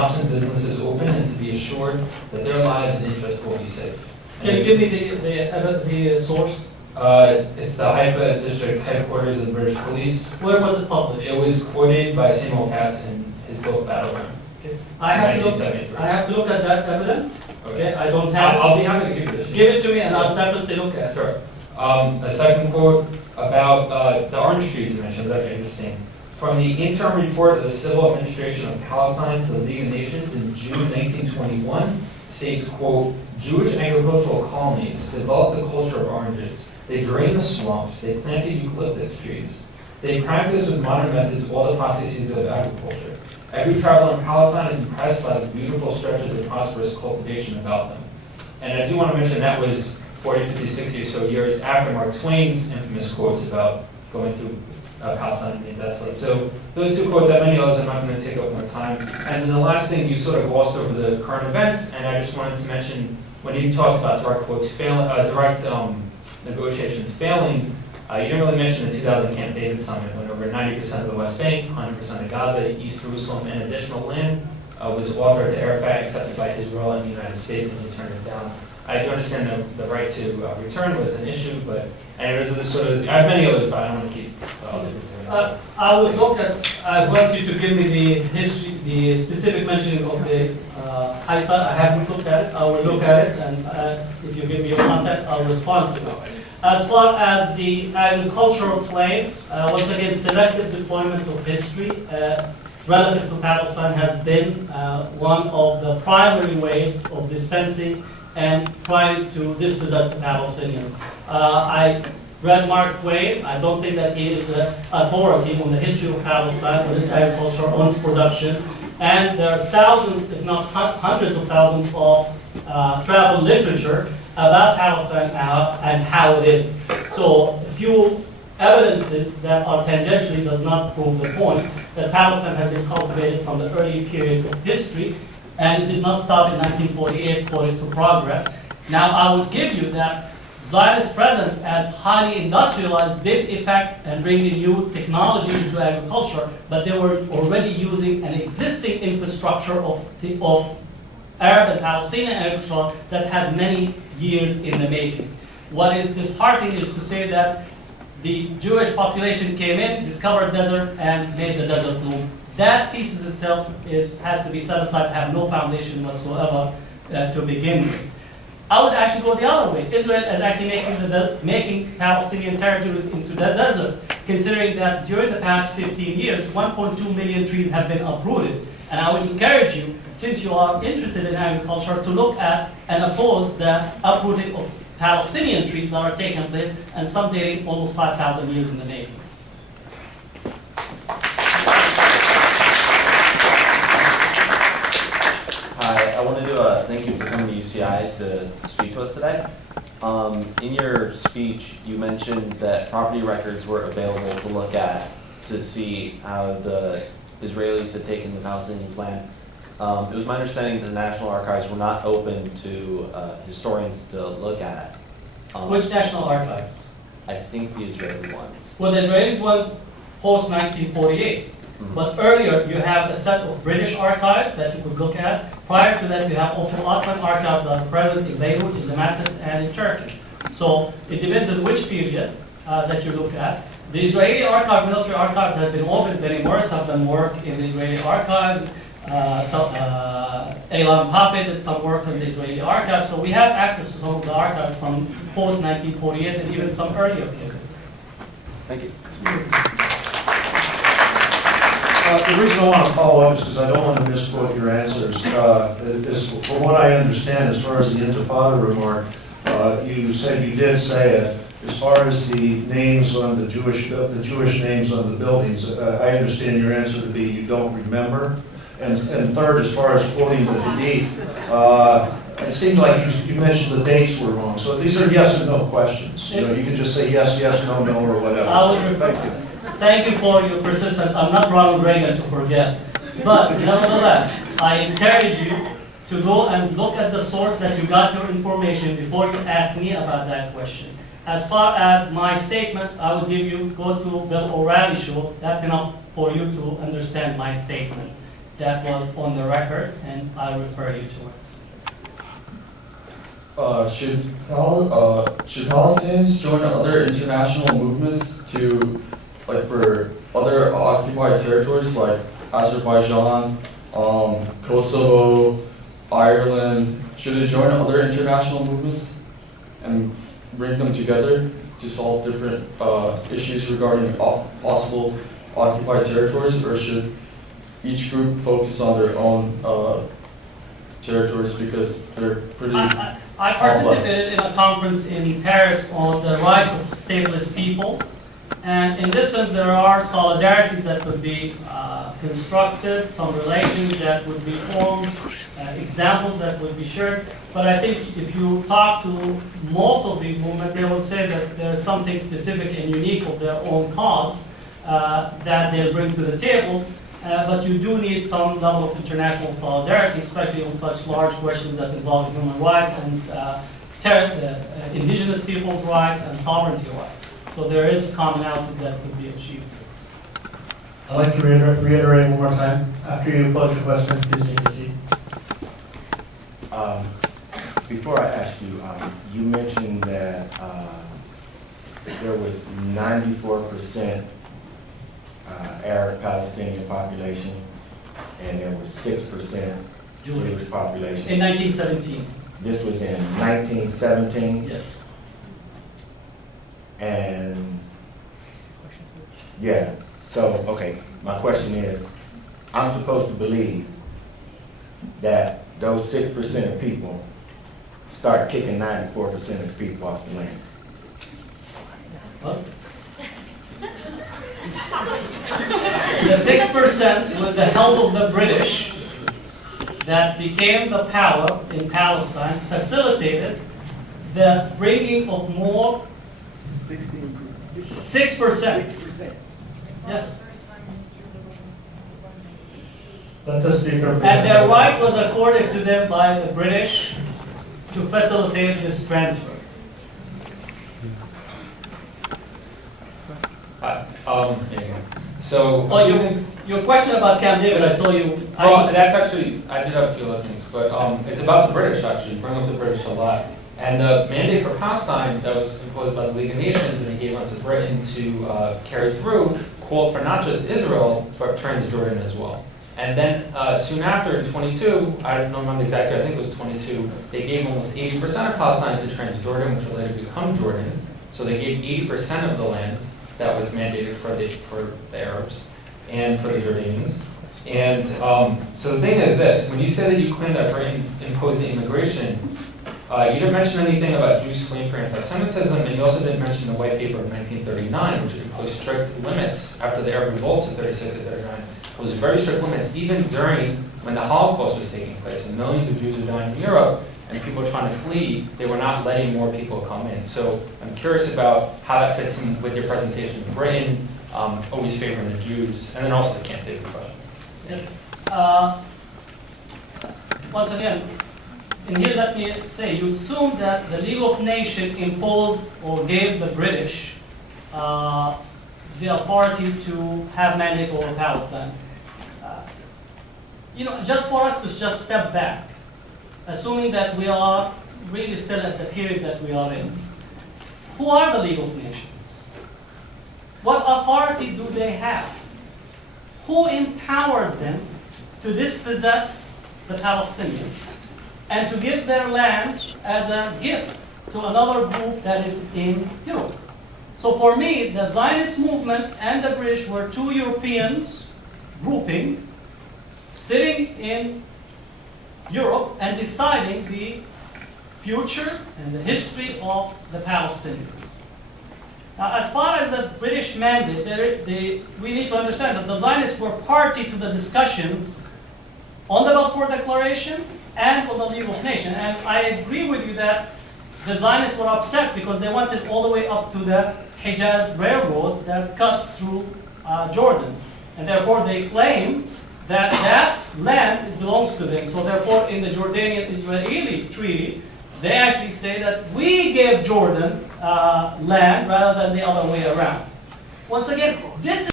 shops and businesses open and to be assured that their lives and interests will be safe. Can you give me the source? It's the Haifa District Headquarters of the British Police. Where was it published? It was quoted by Samuel Katz in his book Battleground. Okay. I have to look at that evidence. Okay, I don't have. I'll be happy to give you this. Give it to me, and I'll definitely look at it. Sure. A second quote about the orange trees you mentioned is actually interesting. From the interim report of the Civil Administration of Palestine to the League of Nations in June 1921 states, quote, Jewish agricultural colonies developed the culture of oranges. They drained the swamps. They planted eucalyptus trees. They practiced with modern methods all the processes of agriculture. Every traveler in Palestine is impressed by the beautiful stretches of prosperous cultivation about them. And I do want to mention that was 40, 50, 60 or so years after Mark Twain's infamous quotes about going through Palestine and being desolate. So those two quotes, I have many others, I'm not going to take up more time. And then the last thing, you sort of glossed over the current events, and I just wanted to mention, when you talked about direct quotes negotiations failing, you didn't really mention the 2000 Camp David Summit, when over 90% of the West Bank, 100% of Gaza, East Jerusalem, and additional land was offered to Arafat, accepted by Israel and the United States, and he turned it down. I do understand that the right to return was an issue, but and there's a sort of, I have many others, but I don't want to keep. I would look at. I want you to give me the history, the specific mentioning of the Haifa. I haven't looked at it. I will look at it, and if you give me your contact, I'll respond to it. As far as the agricultural claim, once again, selective deployment of history relative to Palestine has been one of the primary ways of dispensing and trying to dispossess the Palestinians. I read Mark Twain. I don't think that he is the authority on the history of Palestine, on its agriculture, on its production. And there are thousands, if not hundreds of thousands of travel literature about Palestine and how it is. So a few evidences that are tangentially does not prove the point that Palestine has been cultivated from the early period of history, and it did not stop in 1948 for it to progress. Now I would give you that Zionist presence as highly industrialized did affect and bring in new technology into agriculture, but they were already using an existing infrastructure of Arab and Palestinian agriculture that has many years in the making. What is disheartening is to say that the Jewish population came in, discovered desert, and made the desert bloom. That thesis itself has to be set aside, have no foundation whatsoever to begin with. I would actually go the other way. Israel is actually making Palestinian territories into the desert, considering that during the past 15 years, 1.2 million trees have been uprooted. And I would encourage you, since you are interested in agriculture, to look at and oppose the uprooting of Palestinian trees that are taking place, and some dating almost 5,000 years in the making. Hi, I wanted to thank you for coming to UCI to speak to us today. In your speech, you mentioned that property records were available to look at to see how the Israelis had taken the Palestinians' land. It was my understanding that the National Archives were not open to historians to look at. Which National Archives? I think the Israeli ones. Well, the Israeli ones post-1948. Mm-hmm. But earlier, you have a set of British archives that you could look at. Prior to that, you have also Ottoman archives that are present in Beirut, in Damascus, and in Turkey. So it depends on which period that you look at. The Israeli archive, military archives have been opened. Benny Morris have done work in the Israeli archive. Elan Pape did some work in the Israeli archive. So we have access to some of the archives from post-1948 and even some earlier periods. Thank you. The reason I want to follow up is because I don't want to misquote your answers. From what I understand, as far as the Intifada remark, you said you did say it. As far as the names on the Jewish names on the buildings, I understand your answer to be you don't remember. And third, as far as quoting the Hadith, it seems like you mentioned the dates were wrong. So these are yes or no questions. You know, you can just say yes, yes, no, no, or whatever. Thank you. Thank you for your persistence. I'm not Ronald Reagan to forget. But nevertheless, I encourage you to go and look at the source that you got your information before you ask me about that question. As far as my statement, I will give you, go to Bill O'Reilly show. That's enough for you to understand my statement. that was on the record, and I refer you to it. Should Palestinians join other international movements to, like, for other occupied territories like Azerbaijan, Kosovo, Ireland? Should they join other international movements and bring them together to solve different issues regarding possible occupied territories, or should each group focus on their own territories because they're pretty I participated in a conference in Paris on the rights of stateless people, and in this sense there are solidarities that could be constructed, some relations that would be formed, examples that would be shared. But I think if you talk to most of these movements, they will say that there's something specific and unique of their own cause that they'll bring to the table. But you do need some level of international solidarity, especially on such large questions that involve human rights and indigenous people's rights and sovereignty rights. So there is commonalities that could be achieved. I'd like to reiterate one more time. After you pose your question, please take a seat. Before I ask you, you mentioned that there was 94% Arab Palestinian population, and there was 6% Jewish population. In 1917. This was in 1917, Yes. and yeah. So, okay, my question is, I'm supposed to believe that those 6% of people start kicking 94% of people off the land. Well, the 6%, with the help of the British, that became the power in Palestine, facilitated the bringing of more 6%. Yes. Let the speaker. And their right was accorded to them by the British to facilitate this transfer. So, Oh, your question about Camp David, I saw you. well, that's actually, I did have a few other things, but it's about the British, actually. You bring up the British a lot. And the mandate for Palestine that was imposed by the League of Nations and it gave unto Britain to carry through called for not just Israel, but Transjordan as well. And then soon after, in 22, I don't remember exactly, I think it was 22, they gave almost 80% of Palestine to Transjordan, which would later become Jordan. So they gave 80% of the land that was mandated for the Arabs and for the Jordanians. And so the thing is this, when you say that you claim that Britain imposed the immigration, you didn't mention anything about Jews fleeing for anti-Semitism, and you also didn't mention the white paper of 1939, which imposed strict limits after the Arab revolts in 36 and 39. It was very strict limits, even during when the Holocaust was taking place, and millions of Jews were dying in Europe, and people were trying to flee, they were not letting more people come in. So I'm curious about how that fits in with your presentation of Britain, always favoring the Jews, and then also the Camp David question. Once again, and here let me say, you assume that the League of Nations imposed or gave the British the authority to have mandate over Palestine. Just for us to just step back, assuming that we are really still at the period that we are in, who are the League of Nations? What authority do they have? Who empowered them to dispossess the Palestinians and to give their land as a gift to another group that is in Europe? So for me, the Zionist movement and the British were two Europeans grouping, sitting in Europe and deciding the future and the history of the Palestinians. Now, as far as the British mandate, we need to understand that the Zionists were party to the discussions on the Balfour Declaration and on the League of Nations. And I agree with you that the Zionists were upset because they wanted all the way up to the Hejaz Railroad that cuts through Jordan. And therefore they claim that that land belongs to them. So therefore in the Jordanian-Israeli treaty, they actually say that we gave Jordan land rather than the other way around. Once again, this